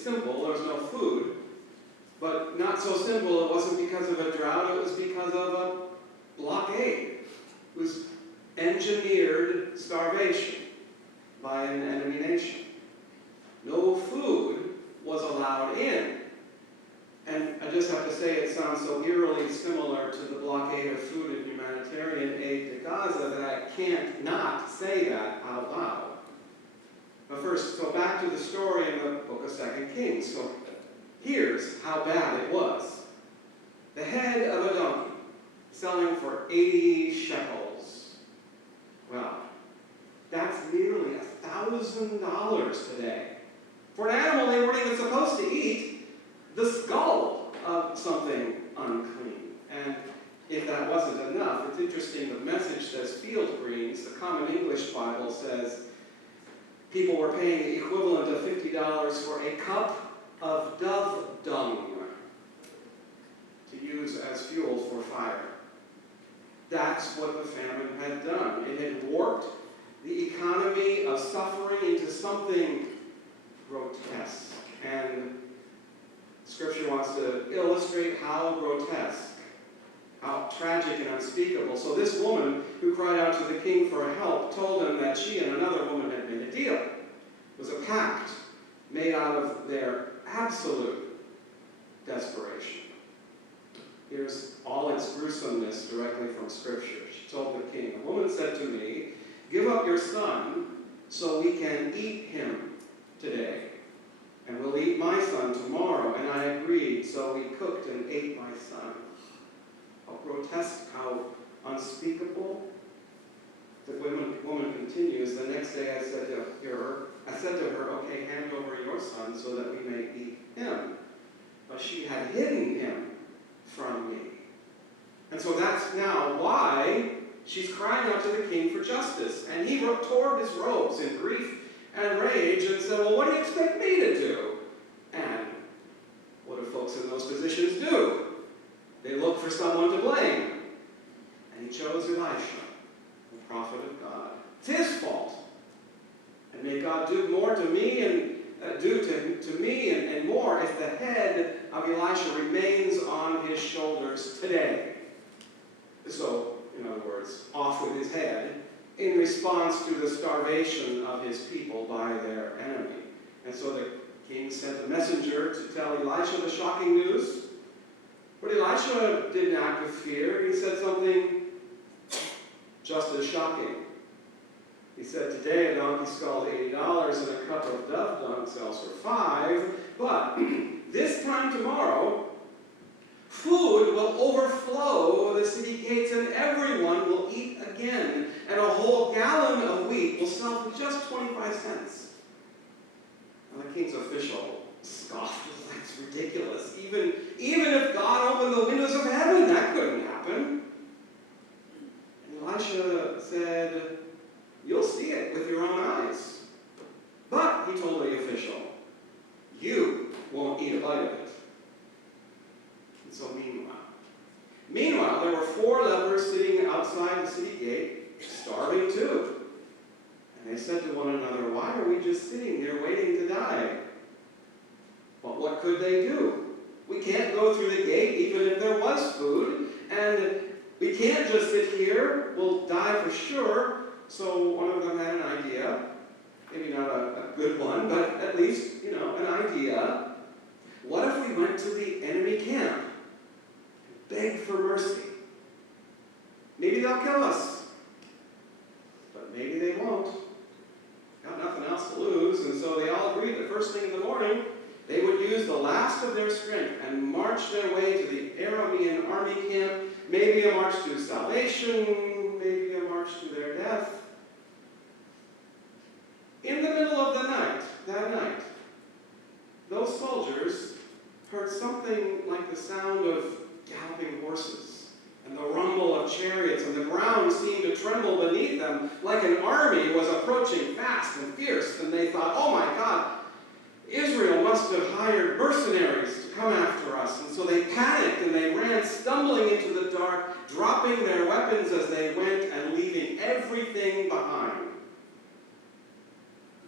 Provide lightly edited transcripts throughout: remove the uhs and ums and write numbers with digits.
simple. There was no food. But not so simple, it wasn't because of a drought, it was because of a blockade. It was engineered starvation by an enemy nation. No food was allowed in. And I just have to say, it sounds so eerily similar to the blockade of food and humanitarian aid to Gaza that I can't not say that out loud. But first, go back to the story in the book of 2 Kings. So here's how bad it was. The head of a donkey selling for 80 shekels. Well, that's nearly $1,000 today. For an animal they weren't even supposed to eat, the skull of something unclean. And if that wasn't enough, it's interesting, the Message says field greens. The Common English Bible says people were paying the equivalent of $50 for a cup of dove dung to use as fuel for fire. That's what the famine had done. It had warped the economy of suffering into something grotesque. And Scripture wants to illustrate how grotesque, how tragic and unspeakable. So this woman who cried out to the king for help told him that she and another woman had made a deal. It was a pact made out of their absolute desperation. Here's all its gruesomeness directly from Scripture. She told the king, "A woman said to me, 'Give up your son so we can eat him today. And we'll eat my son tomorrow.' And I agreed, so we cooked and ate my son." How grotesque, how unspeakable. The woman continues, "The next day I said to her, 'Okay, hand over your son so that we may eat him.' But she had hidden him from me." And so that's now why she's crying out to the king for justice. And he tore his robes in grief and rage and said, "Well, what do you expect me to do?" And what do folks in those positions do? They look for someone to blame. And he chose Elisha, the prophet of God. It's his fault. And may God do more to me and and more if the head of Elisha remains on his shoulders today. So, in other words, off with his head, in response to the starvation of his people by their enemy. And so the king sent a messenger to tell Elisha the shocking news. But Elisha didn't act with fear. He said something just as shocking. He said, "Today a donkey skull $80 and a cup of dove dung sells for $5. But this time tomorrow, food will overflow the city gates and everyone will eat again. And a whole gallon of wheat will sell for just 25 cents. And the king's official scoffed. "That's ridiculous. Even if God opened the windows of heaven, that couldn't happen." And Elisha said, "You'll see it with your own eyes." But, he told the official, "You won't eat a bite of it." And so meanwhile, there were 4 lepers sitting outside the city gate, starving too. And they said to one another, "Why are we just sitting here waiting to die?" But what could they do? We can't go through the gate even if there was food, and we can't just sit here. We'll die for sure. So one of them had an idea, maybe not a good one, but at least, an idea. What if we went to the enemy camp and begged for mercy? Maybe they'll kill us, but maybe they won't. Got nothing else to lose, and so they all agreed that first thing in the morning, they would use the last of their strength and march their way to the Aramean army camp, maybe a march to salvation, maybe a march to their death. In the middle of the night, that night, those soldiers heard something like the sound of galloping horses and the rumble of chariots, and the ground seemed to tremble beneath them like an army was approaching fast and fierce. And they thought, "Oh my God, Israel must have hired mercenaries to come after us." And so they panicked and they ran stumbling into the dark, dropping their weapons as they went and leaving everything behind.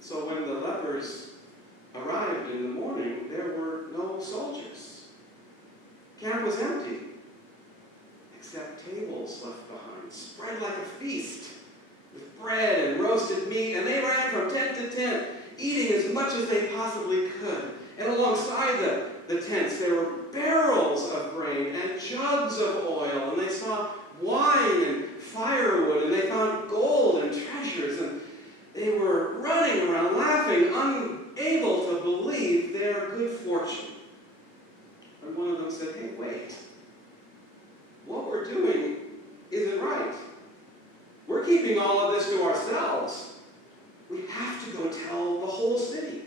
So when the lepers arrived in the morning, camp was empty, except tables left behind, spread like a feast, with bread and roasted meat, and they ran from tent to tent, eating as much as they possibly could. And alongside the tents, there were barrels of grain and jugs of oil, and they saw wine and firewood, and they found gold and treasures, and they were running around laughing, unable to believe their good fortune. And one of them said, "Hey, wait. What we're doing isn't right. We're keeping all of this to ourselves. We have to go tell the whole city."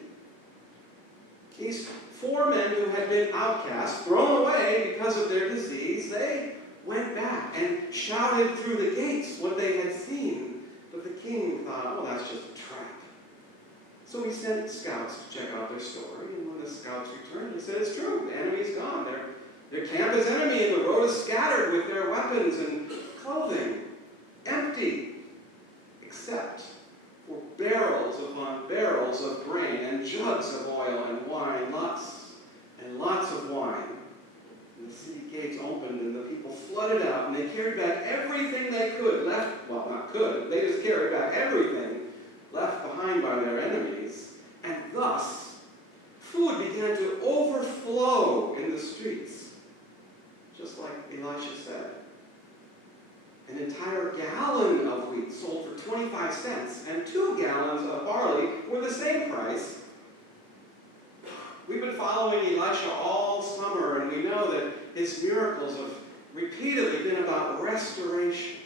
These 4 men who had been outcasts, thrown away because of their disease, they went back and shouted through the gates what they had seen. But the king thought, "Oh, that's just a trap." So he sent scouts to check out their story, and when the scouts returned, he said, "It's true, the enemy's gone. Their camp is empty, and the road is scattered with their weapons and clothing, empty, except for barrels upon barrels of grain and jugs of oil and wine, lots and lots of wine." And the city gates opened, and the people flooded out, and they carried back everything they could, they just carried back everything left behind by their enemies. And thus, food began to overflow in the streets, just like Elisha said. An entire gallon of wheat sold for 25 cents, and 2 gallons of barley were the same price. We've been following Elisha all summer, and we know that his miracles have repeatedly been about restoration,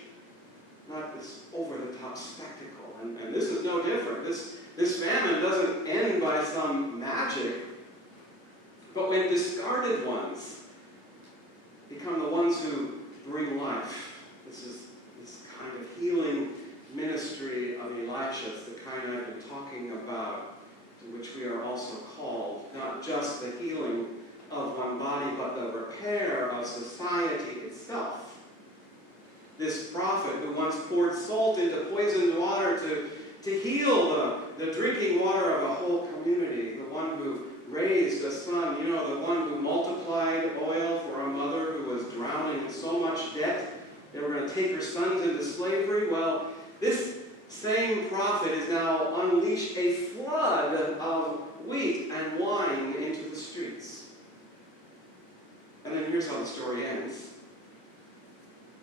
not this over-the-top spectacle. And this is no different. This famine doesn't end by some magic, but when discarded ones become the ones who bring life. This is this kind of healing ministry of Elisha's, the kind I've been talking about, to which we are also called, not just the healing of one body, but the repair of society itself. This prophet who once poured salt into poisoned water to heal the drinking water of a whole community, the one who raised a son, the one who multiplied oil for a mother who was drowning in so much debt they were going to take her sons into slavery. Well, this same prophet has now unleashed a flood of wheat and wine into the streets. And then here's how the story ends.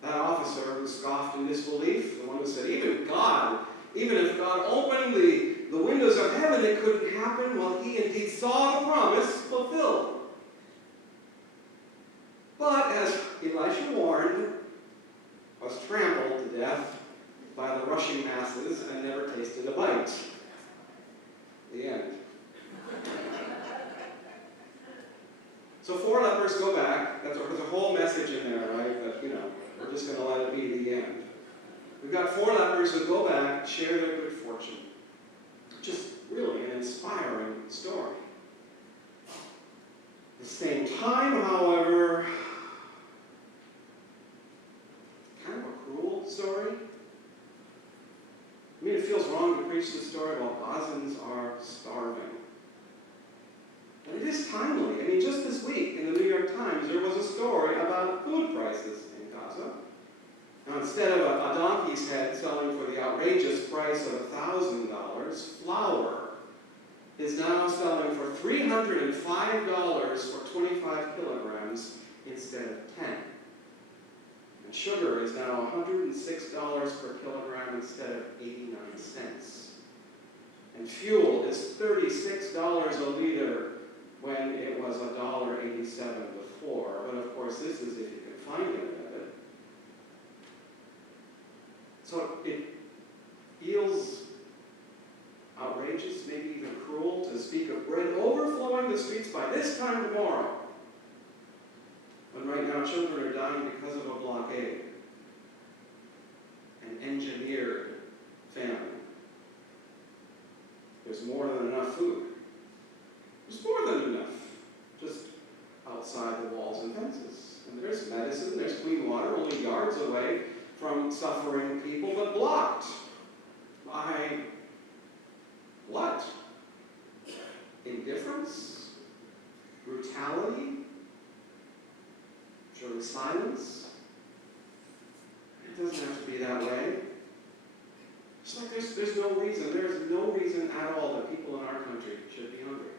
That officer who scoffed in disbelief, the one who said, even if God opened the windows of heaven, it couldn't happen. Well, he indeed saw the promise fulfilled. But as Elisha warned, was trampled to death by the rushing masses and never tasted a bite. The end. So 4 lepers go back. There's a whole message in there, right? That, we're just going to let it be the end. We've got 4 lepers who go back, share their good fortune. Just really an inspiring story. At the same time, however, kind of a cruel story. I mean, it feels wrong to preach this story while Gazans are starving. But it is timely. I mean, just this week in the New York Times, there was a story about food prices in Gaza. Now, instead of a donkey's head selling for the outrageous price of $1,000, flour is now selling for $305 for 25 kilograms instead of 10. And sugar is now $106 per kilogram instead of 89 cents. And fuel is $36 a liter when it was $1.87 before. But of course, this is if you can find any of it. So it feels outrageous, maybe even cruel, to speak of bread overflowing the streets by this time tomorrow, when right now children are dying because of a blockade, an engineered famine. There's more than enough food. There's more than enough, just outside the walls and fences. And there's medicine, there's clean water, only yards away from suffering people, but blocked by what? Indifference? Brutality? silence. It doesn't have to be that way. It's like there's no reason at all that people in our country should be hungry.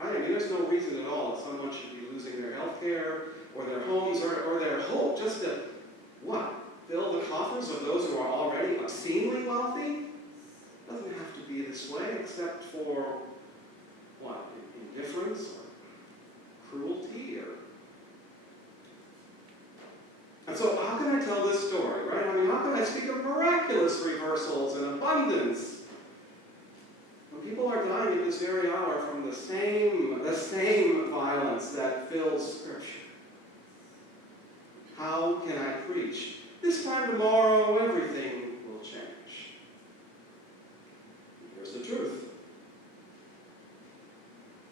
Right? I mean, there's no reason at all that someone should be losing their health care or their homes or their hope just to, what? Fill the coffers of those who are already obscenely wealthy? It doesn't have to be this way except for, what? Indifference or cruelty or... And so how can I tell this story, right? I mean, how can I speak of miraculous reversals and abundance when people are dying at this very hour from the same violence that fills Scripture? How can I preach? This time tomorrow, everything will change. Here's the truth.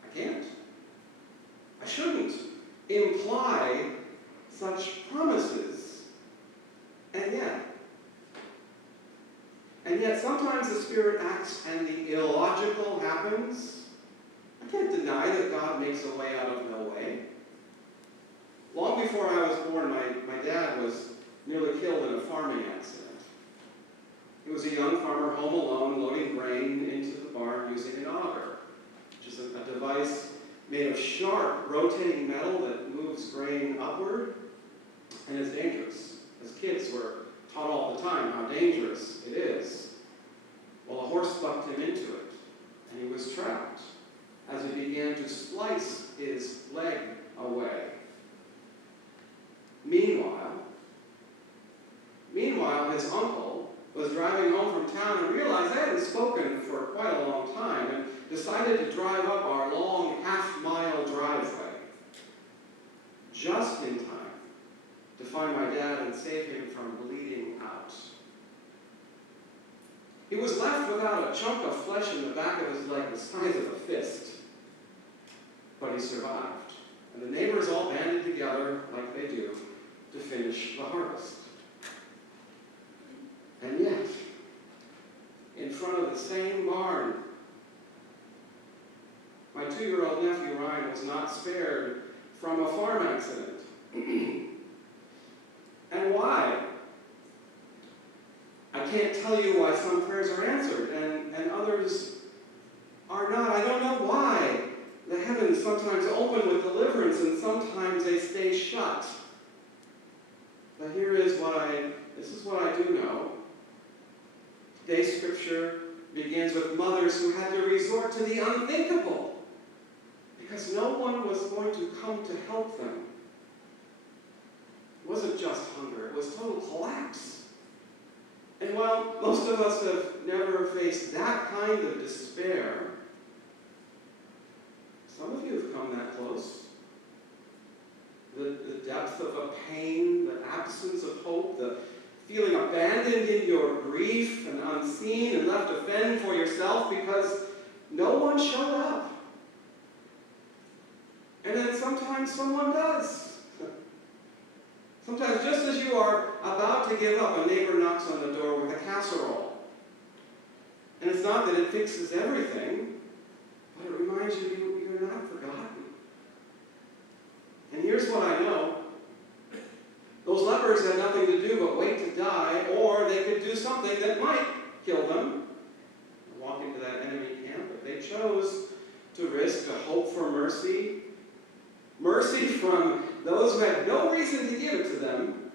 I can't. I shouldn't imply such promises. And yet sometimes the Spirit acts and the illogical happens. I can't deny that God makes a way out of no way. Long before I was born, my dad was nearly killed in a farming accident. He was a young farmer home alone, loading grain into the barn using an auger, which is a device made of sharp, rotating metal that moves grain upward and is dangerous. As kids, we're taught all the time how dangerous it is. Well, a horse bucked him into it, and he was trapped as it began to slice his leg away. Meanwhile, his uncle was driving home from town and realized I hadn't spoken for quite a long time and decided to drive up our long half-mile driveway just in time to find my dad and save him from bleeding out. He was left without a chunk of flesh in the back of his leg the size of a fist, but he survived. And the neighbors all banded together, like they do, to finish the harvest. And yet, in front of the same barn, my 2-year-old nephew Ryan was not spared from a farm accident. And why? I can't tell you why some prayers are answered and others are not. I don't know why the heavens sometimes open with deliverance and sometimes they stay shut. But this is what I do know. Today's Scripture begins with mothers who had to resort to the unthinkable because no one was going to come to help them. It wasn't just hunger, it was total collapse. And while most of us have never faced that kind of despair, some of you have come that close. The depth of a pain, the absence of hope, the feeling abandoned in your grief and unseen and left to fend for yourself because no one showed up. And then sometimes someone does. Sometimes just as you are about to give up, a neighbor knocks on the door with a casserole. And it's not that it fixes everything, but it reminds you you're not forgotten. And here's what I know. Those lepers had nothing to do but wait to die, or they could do something that might kill them. Walk into that enemy camp, but they chose to risk a hope for mercy. Mercy from those who had no reason to give it to them.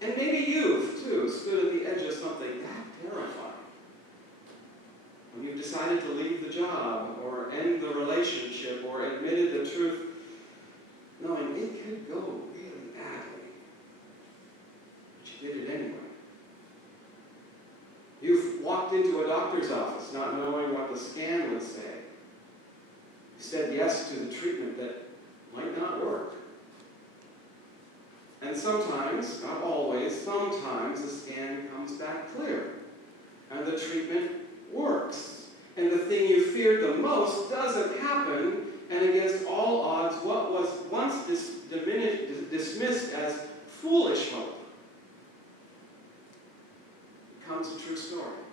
And maybe you've, too, stood at the edge of something that terrifying. When you've decided to leave the job, or end the relationship, or admitted the truth, knowing it could go really badly. But you did it anyway. You've walked into a doctor's office not knowing what the scan would say. You said yes to the treatment that might not work. And sometimes, not always, sometimes the scan comes back clear. And the treatment works. And the thing you feared the most doesn't happen. And against all odds, what was once dismissed as foolish hope becomes a true story.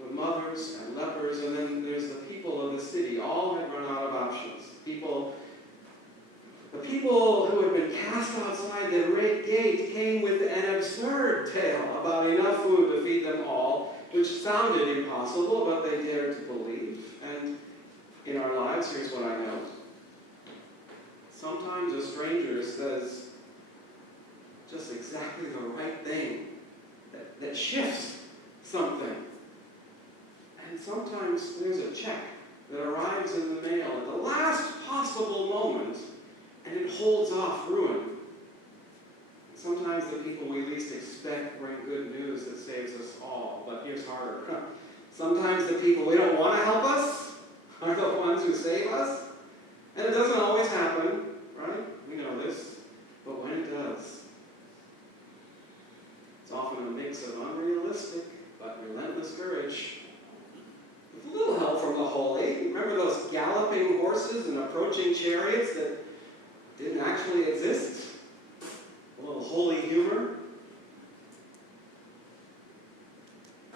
The mothers and lepers, and then there's the people of the city. All had run out of options. The people cast outside the great gate came with an absurd tale about enough food to feed them all, which sounded impossible, but they dared to believe. And in our lives, here's what I know. Sometimes a stranger says just exactly the right thing that shifts something. And sometimes there's a check that arrives in the mail at the last possible moment, and it holds off ruin. Sometimes the people we least expect bring good news that saves us all, but here's harder. Sometimes the people we don't want to help us are the ones who save us. And it doesn't always happen, right? We know this. But when it does, it's often a mix of unrealistic but relentless courage, with a little help from the holy. Remember those galloping horses and approaching chariots that didn't actually exist? A little holy humor.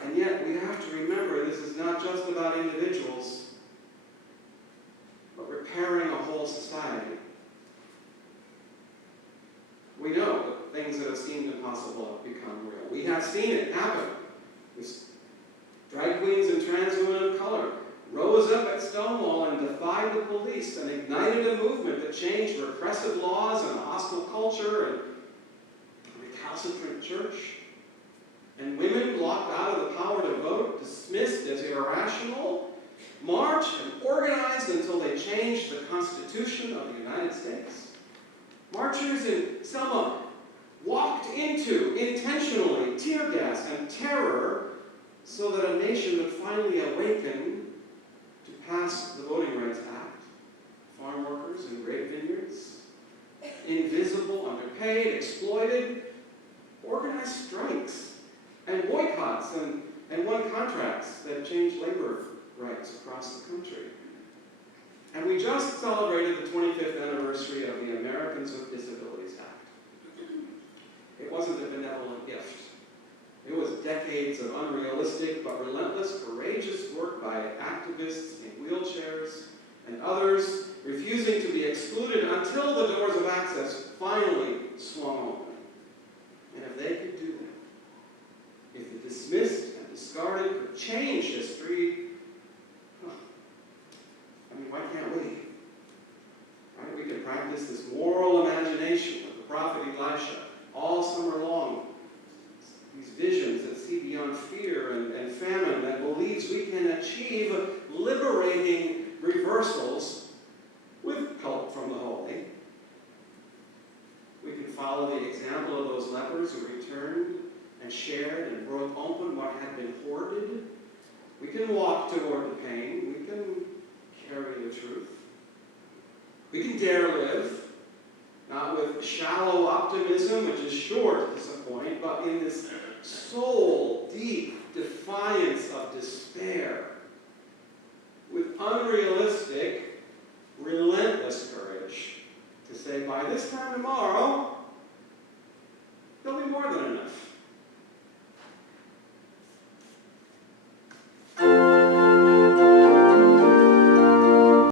And yet we have to remember this is not just about individuals, but repairing a whole society. We know that things that have seemed impossible have become real. We have seen it happen. Drag queens and trans women of color rose up at Stonewall and defied the police and ignited a movement that changed repressive laws and hostile culture and a recalcitrant church. And women blocked out of the power to vote, dismissed as irrational, marched and organized until they changed the Constitution of the United States. Marchers in Selma walked into, intentionally, tear gas and terror so that a nation would finally awaken to pass the Voting Rights Act. Farm workers in grape vineyards, invisible, underpaid, exploited, organized strikes and boycotts and won contracts that changed labor rights across the country. And we just celebrated the 25th anniversary of the Americans with Disabilities Act. It wasn't a benevolent gift. It was decades of unrealistic but relentless, courageous work by activists in wheelchairs and others refusing to be excluded until the doors of access finally swung open. And if they could do that, if the dismissed and discarded could change history, why can't we? Right? We can practice this moral imagination of the prophet Elisha all summer long. These visions that see beyond fear and famine, that believes we can achieve liberating reversals with help from the holy. We can follow the example of those lepers who returned and shared and broke open what had been hoarded. We can walk toward the pain. We can carry the truth. We can dare live, not with shallow optimism, which is sure to disappoint, but in this soul-deep defiance of despair, with unrealistic, relentless courage to say, by this time tomorrow, there'll be more than enough.